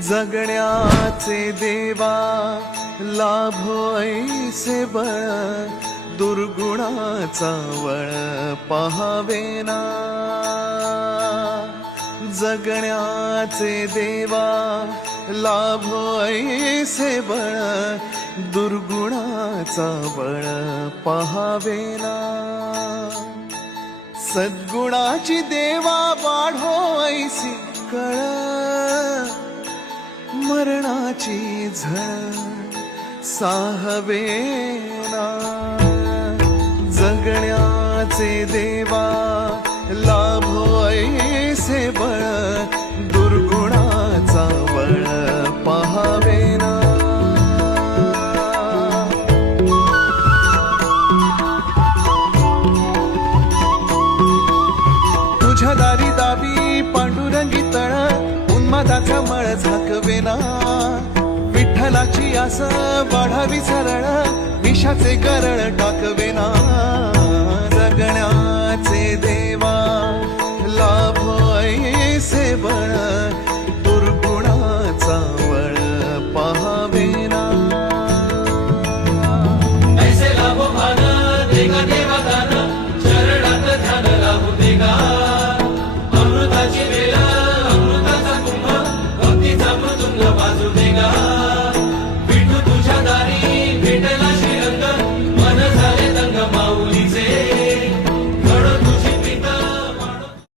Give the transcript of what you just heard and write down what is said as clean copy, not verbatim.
जगण्याचे देवा लाभो ऐसे बळ, दुर्गुणाचा वळ पहावेना. जगण्याचे देवा लाभो ऐसे बळ, दुर्गुणाचा बळ पहावेना. सद्गुणाची देवा वाढो ऐसी कळ, मरणाची झळ साहवेना. जगण्याचे देवा लाभो ऐसे बळ, दुर्गुणाचा बळ पहावेना. तुझ्या दारी दाबी पांडुरंगी तळ, उन्मादाचा मळ झाकवेना. विठ्ठलाची आस वाढावी सरळ, विषाचे गरळ टाकवेना. जगण्याचे देवा लाभो ऐसे बळ, दुर्गुणाचा बळ पहावेना. ऐसे लाभो भान देगा देवा दान, चरणात ध्यान लाभू देगा. अमृताची वेळ अमृताचा कुंभ, भक्तीचा मृदुंग वाजू देगा.